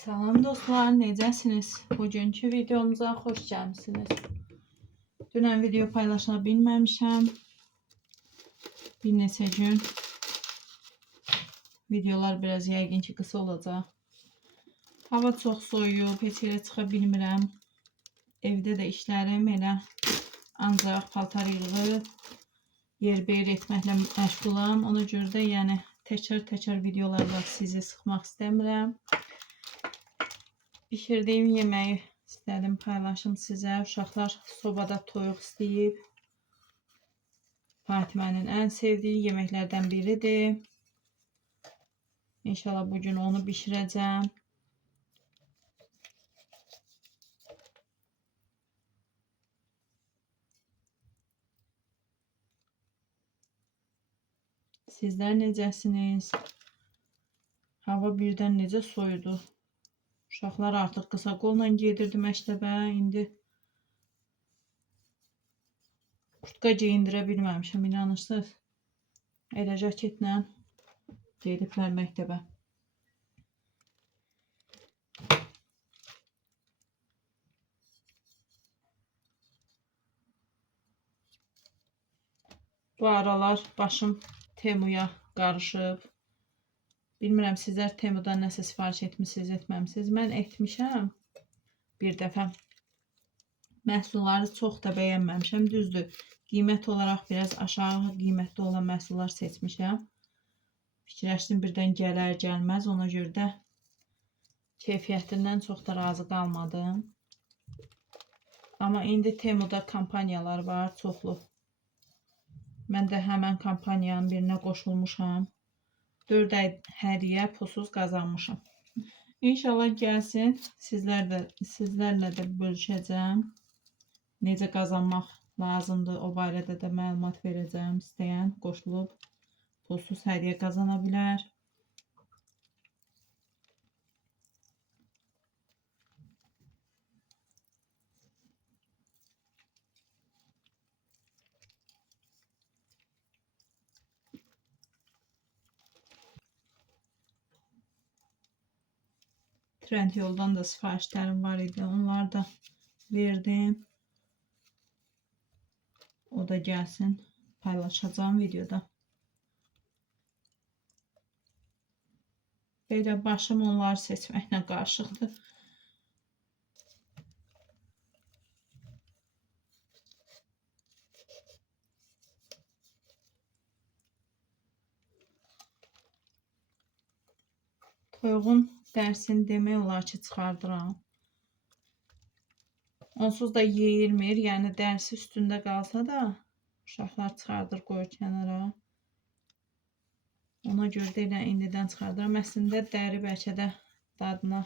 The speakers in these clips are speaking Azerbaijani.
Salam dostlar, necəsiniz? Bugünkü videomuza xoş gəlmisiniz. Dünən video paylaşa bilməmişəm. Bir neçə gün videolar biraz yəqin ki qısa olacaq. Hava çox soyuyub, heç yerə çıxa bilmirəm. Evdə də işlərim elə ancaq paltar yığıb, yerbəyir etməklə məşğulam. Ona görə də yəni təkrar videolarla sizi sıxmaq istəmirəm. Pişirdiyim yeməyi istədim paylaşım sizə. Uşaqlar sobada toyuq istəyib. Fatimənin ən sevdiyi yeməklərdən biridir. İnşallah bugün onu bişirəcəm. Sizlər necəsiniz? Hava birdən necə soyudu? Uşaqlar artıq qısa qolla gedirdi məktəbə. İndi kurtka geyindirə bilməmişəm, inanırsınız. Elə jaketlə gediblər məktəbə. Bu aralar başım Temuya qarışıb. Bilmirəm sizlər Temudan nəsə sifariş etmişsiniz, etməmişsiniz. Mən etmişəm bir dəfə. Məhsulları çox da bəyənməmişəm. Düzdür, qiymət olaraq biraz aşağı qiymətli olan məhsullar seçmişəm. Fikirləşdim birdən gələr, gəlməz. Ona görə də keyfiyyətindən çox da razı qalmadım. Amma indi Temuda kampaniyalar var, çoxlu. Mən də həmən kampaniyanın birinə qoşulmuşam. 4 ay hədiyyə pulsuz qazanmışam. İnşallah gəlsin. Sizlərlə də bölüşəcəm. Necə qazanmaq lazımdır, o barədə də məlumat verəcəm. İstəyən qoşulub pulsuz hədiyyə qazana bilər. Trendyoldan da sifarişlərim var idi. Onları da verdim. O da gəlsin. Paylaşacağım videoda. Belə başım onları seçməklə qarışıqdır. Toyuğun dərsini demək olar ki çıxardıram. Onsuz da yeyilmir. Yəni dərsi üstündə qalsa da uşaqlar çıxardır, qoyur kənara. Ona görə də elə indidən çıxardıram. Əslində dəri bəlkə də dadına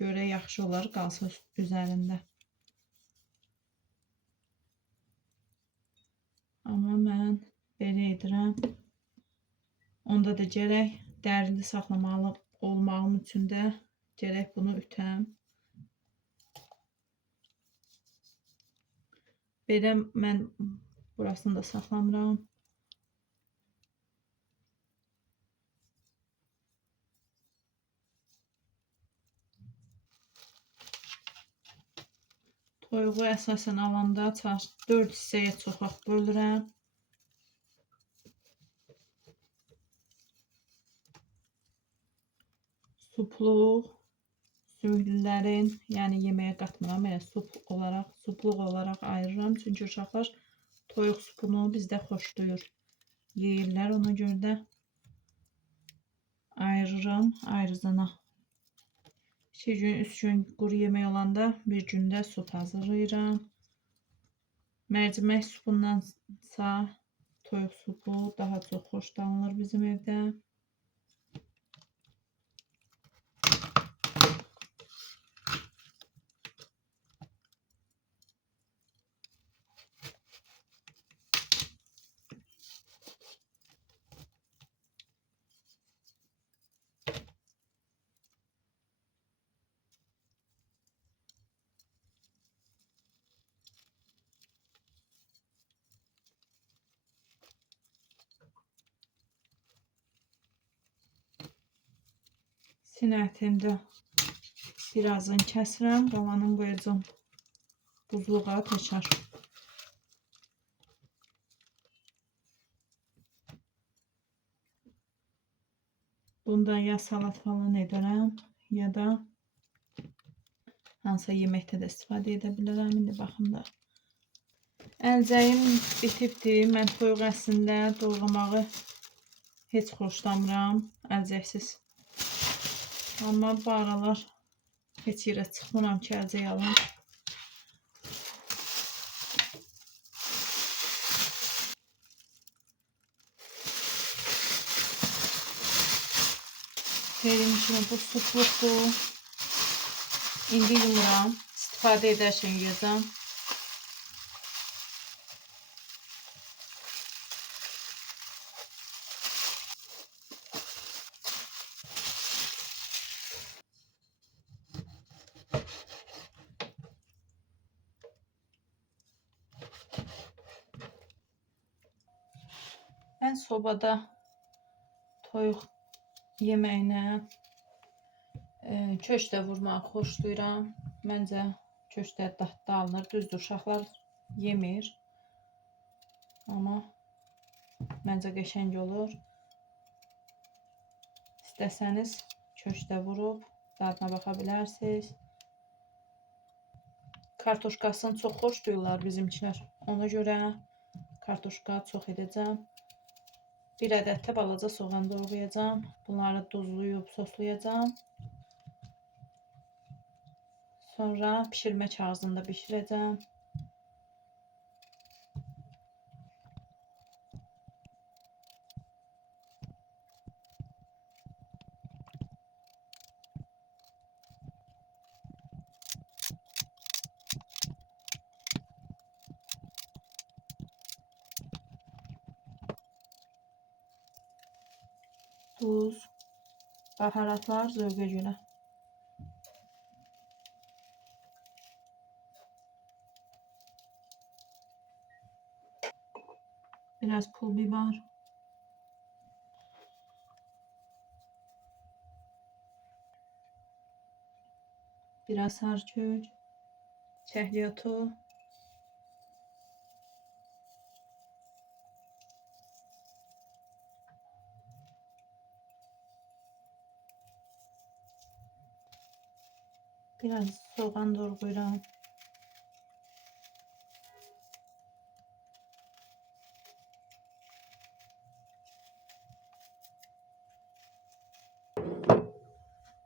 görə yaxşı olar qalsa üzərində. Amma mən belə edirəm. Onda da gərək dərili saxlamalı olmağım üçün də gərək bunu ütəm. Belə mən burasını da saxlamıram. Toyuğu əsasən alanda 4 hissəyə çoxaq bölürəm. Supluq, sümüklülərin, yəni yeməyə qatmıram, elə supluq olaraq ayırıram. Çünki uşaqlar toyuq supunu bizdə xoşlayır, yeyirlər. Ona görə də ayırıram ayrıcana. 2 gün, 3 gün quru yemək olanda bir gündə sup hazırlayıram. Mərcimək supundansa toyuq supu daha çox xoşlanılır bizim evdə. Sinətində birazını kəsirəm. Qalanını qoyacağım buzluğa təkrar. Bundan ya salat falan edərəm, ya da hansısa yeməkdə də istifadə edə bilərəm. İndi baxın da. Əlcəyim bitibdir. Mən toyuq əslində doğramağı heç xoşlamıram əlcəksiz. Amma bu aralar heç yerə çıxmıram ki, əlcək alım. Dediyim kimi bu sucukdur. İndi yumuram. İstifadə edərkən yiyəcəm. Mən sobada toyuq yeməyinə köşdə vurmağı xoşlayıram. Məncə köşdə dadlı alınır. Düzdür, uşaqlar yemir. Amma məncə qəşəng olur. İstəsəniz köşdə vurub dadına baxa bilərsiniz. Kartuşkasını çox xoş duyurlar bizimkilər. Ona görə kartuşka çox edəcəm. Bir ədəd də balaca soğan doğrayacağım. Bunları duzlayıb soslayacağım. Sonra pişirmə kağızında bişirəcəm. Tuz, baharatlar zövqə görə. Biraz pul biber. Biraz sarkök, çəhliyotu. Biraz soğan doğrayıram.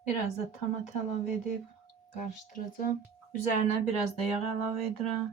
Biraz da tomat əlavə edib qarışdıracağım. Üzərinə biraz da yağ əlavə edirəm.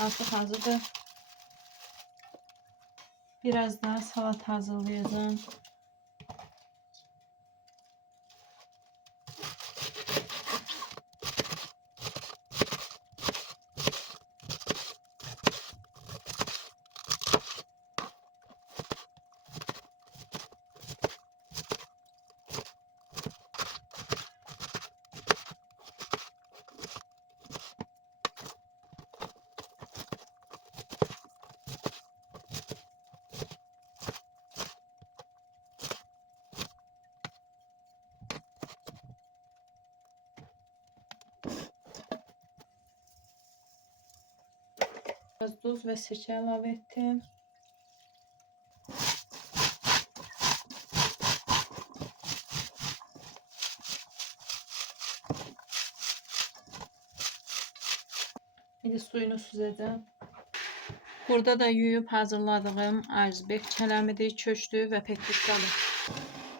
Artık hazırdır. Biraz daha salat hazırlayacağım. Biraz tuz ve sirke ilave ettim. Şimdi suyunu süzeceğim. Burada da yuyup hazırladığım Arzbek kələmidir, köçdü ve petruşkadır.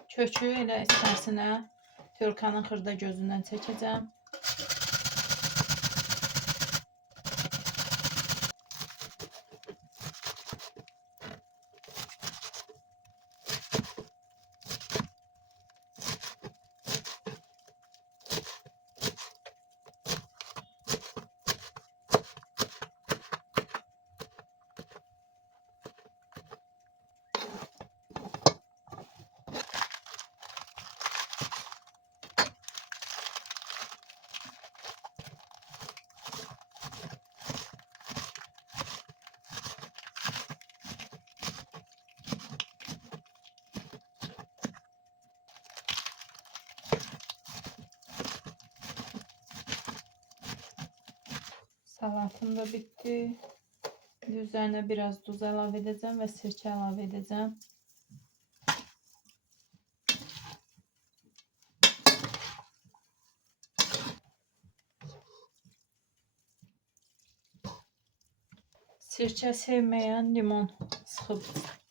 Kökü elə içərisinə Türkanın xırda gözündən çəkəcəm. Salatım da bitti. Üzerine biraz tuz ilave edeceğim ve sirke ilave edeceğim. Sirke sevmeyen limon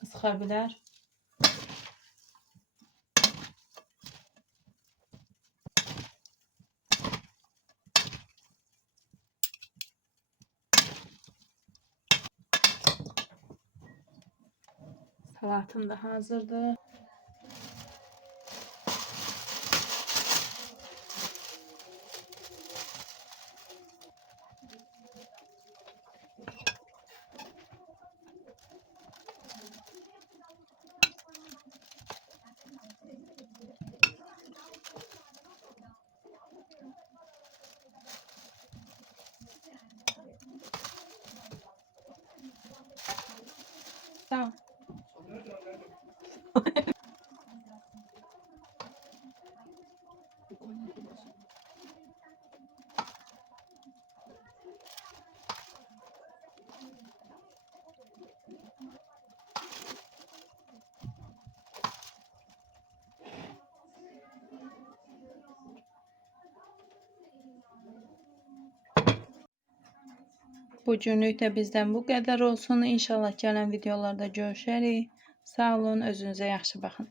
sıkabilir. Salatım da hazırdır. Tamam. Bugünlük de bizden bu kadar olsun. İnşallah gelen videolarda görüşərik. Sağ olun, özünüzə yaxşı baxın.